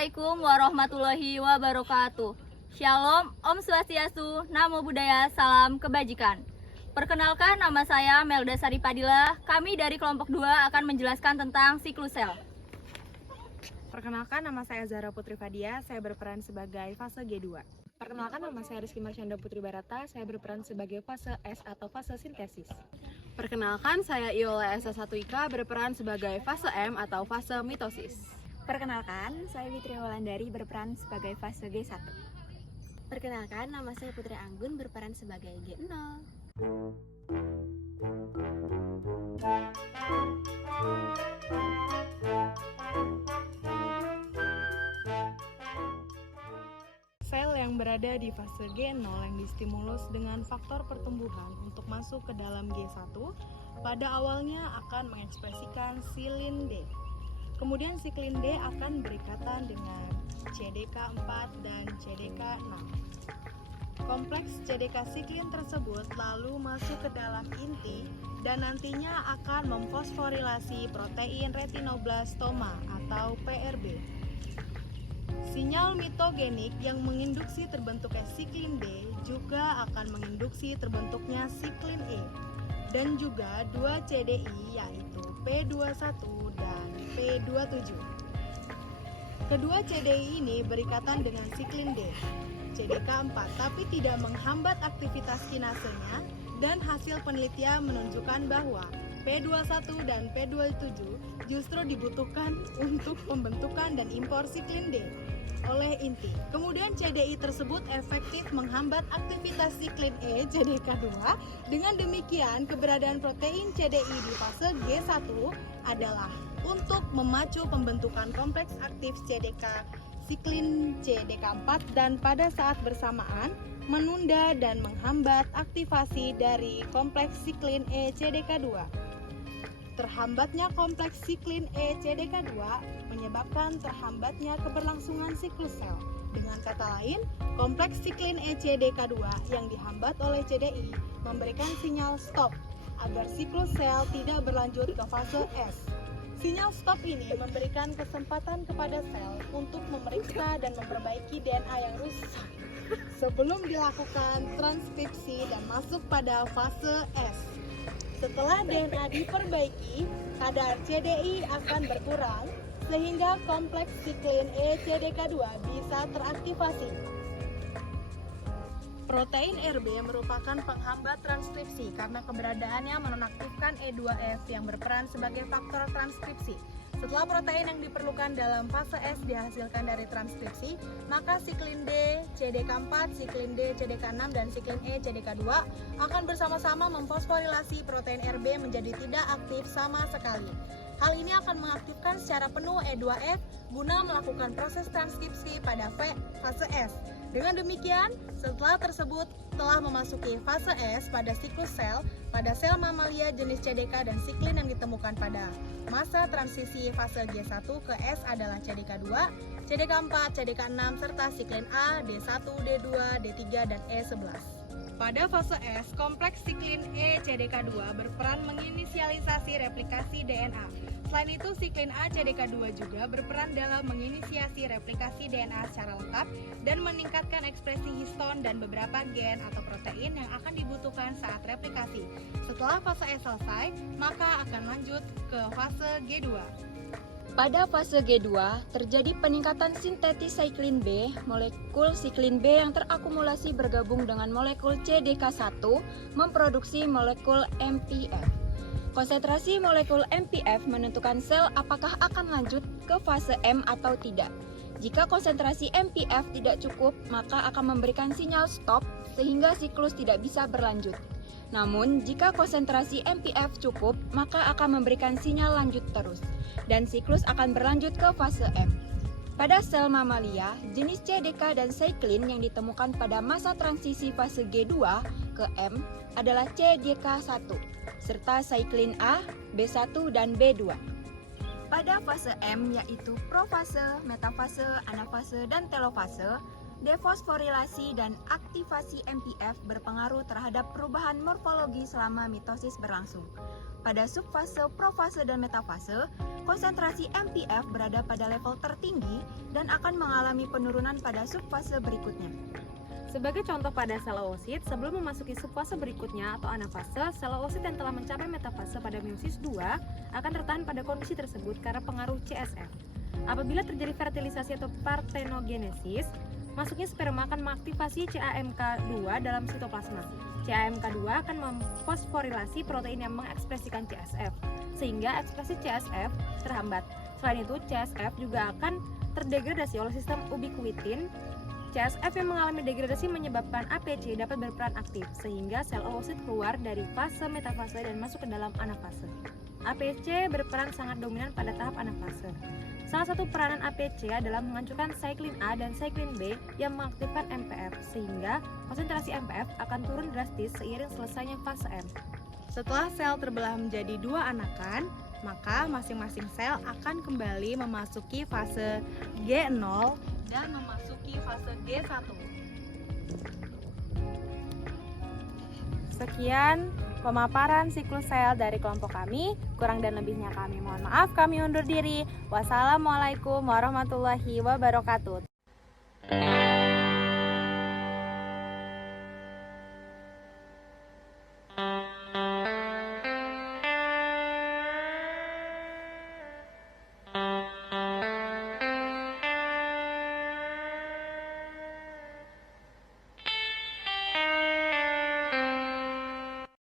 Assalamualaikum warahmatullahi wabarakatuh. Shalom, Om Swastiastu, Namo Buddhaya, Salam Kebajikan. Perkenalkan, nama saya Melda Sari Padilla. Kami dari kelompok 2 akan menjelaskan tentang siklus sel. Perkenalkan, nama saya Zahra Putri Fadia, saya berperan sebagai fase G2. Perkenalkan, nama saya Rizky Marsyanda Putri Barata, saya berperan sebagai fase S atau fase sintesis. Perkenalkan, saya Iola SA1IK, berperan sebagai fase M atau fase mitosis. Perkenalkan, saya Fitri Wulandari berperan sebagai fase G1. Perkenalkan, nama saya Putri Anggun berperan sebagai G0. Sel yang berada di fase G0 yang distimulus dengan faktor pertumbuhan untuk masuk ke dalam G1 pada awalnya akan mengekspresikan silin D. Kemudian siklin D akan berikatan dengan CDK4 dan CDK6. Kompleks CDK siklin tersebut lalu masuk ke dalam inti dan nantinya akan memfosforilasi protein retinoblastoma atau PRB. Sinyal mitogenik yang menginduksi terbentuknya siklin D juga akan menginduksi terbentuknya siklin E dan juga 2 CDI yaitu P21 dan P27. Kedua CDI ini berikatan dengan siklin D, CDK4, tapi tidak menghambat aktivitas kinasenya dan hasil penelitian menunjukkan bahwa P21 dan P27 justru dibutuhkan untuk pembentukan dan impor siklin D oleh inti. Kemudian CDI tersebut efektif menghambat aktivitas siklin E CDK2. Dengan demikian, keberadaan protein CDI di fase G1 adalah untuk memacu pembentukan kompleks aktif CDK siklin CDK4 dan pada saat bersamaan menunda dan menghambat aktivasi dari kompleks siklin E CDK2. Terhambatnya kompleks siklin E CDK2 menyebabkan terhambatnya keberlangsungan siklus sel. Dengan kata lain, kompleks siklin E CDK2 yang dihambat oleh CDI memberikan sinyal stop agar siklus sel tidak berlanjut ke fase S. Sinyal stop ini memberikan kesempatan kepada sel untuk memeriksa dan memperbaiki DNA yang rusak sebelum dilakukan transkripsi dan masuk pada fase S. Setelah DNA diperbaiki, kadar CDI akan berkurang sehingga kompleks siklin E CDK2 bisa teraktivasi. Protein RB merupakan penghambat transkripsi karena keberadaannya menonaktifkan E2F yang berperan sebagai faktor transkripsi. Setelah protein yang diperlukan dalam fase S dihasilkan dari transkripsi, maka siklin D, CDK4, siklin D, CDK6, dan siklin E, CDK2 akan bersama-sama memfosforilasi protein RB menjadi tidak aktif sama sekali. Hal ini akan mengaktifkan secara penuh E2F guna melakukan proses transkripsi pada fase S. Dengan demikian, setelah tersebut telah memasuki fase S pada siklus sel, pada sel mamalia jenis CDK dan siklin yang ditemukan pada masa transisi fase G1 ke S adalah CDK2, CDK4, CDK6, serta siklin A, D1, D2, D3, dan E11. Pada fase S, kompleks siklin E CDK2 berperan menginisialisasi replikasi DNA. Selain itu, siklin A CDK2 juga berperan dalam menginisiasi replikasi DNA secara lengkap dan meningkatkan ekspresi histon dan beberapa gen atau protein yang akan dibutuhkan saat replikasi. Setelah fase S selesai, maka akan lanjut ke fase G2. Pada fase G2, terjadi peningkatan sintetis siklin B, molekul siklin B yang terakumulasi bergabung dengan molekul CDK1 memproduksi molekul MPF. Konsentrasi molekul MPF menentukan sel apakah akan lanjut ke fase M atau tidak. Jika konsentrasi MPF tidak cukup, maka akan memberikan sinyal stop sehingga siklus tidak bisa berlanjut. Namun, jika konsentrasi MPF cukup, maka akan memberikan sinyal lanjut terus, dan siklus akan berlanjut ke fase M. Pada sel mamalia, jenis CDK dan siklin yang ditemukan pada masa transisi fase G2 ke M adalah CDK1, serta siklin A, B1, dan B2. Pada fase M, yaitu profase, metafase, anafase, dan telofase, defosforilasi dan aktivasi MPF berpengaruh terhadap perubahan morfologi selama mitosis berlangsung. Pada subfase, profase, dan metafase, konsentrasi MPF berada pada level tertinggi dan akan mengalami penurunan pada subfase berikutnya. Sebagai contoh pada sel oosit, sebelum memasuki subfase berikutnya atau anafase, sel oosit yang telah mencapai metafase pada meiosis 2 akan tertahan pada kondisi tersebut karena pengaruh CSF. Apabila terjadi fertilisasi atau parthenogenesis, masuknya sperma akan mengaktifasi CAMK2 dalam sitoplasma. CAMK2 akan memfosforilasi protein yang mengekspresikan CSF, sehingga ekspresi CSF terhambat. Selain itu, CSF juga akan terdegradasi oleh sistem ubiquitin. CSF yang mengalami degradasi menyebabkan APC dapat berperan aktif, sehingga sel oosit keluar dari fase metafase dan masuk ke dalam anafase. APC berperan sangat dominan pada tahap anafase. Salah satu peranan APC adalah menghancurkan cyclin A dan cyclin B yang mengaktifkan MPF, sehingga konsentrasi MPF akan turun drastis seiring selesainya fase M. Setelah sel terbelah menjadi 2 anakan, maka masing-masing sel akan kembali memasuki fase G0 dan memasuki fase G1. Sekian pemaparan siklus sel dari kelompok kami. Kurang dan lebihnya kami mohon maaf, kami undur diri. Wassalamualaikum warahmatullahi wabarakatuh.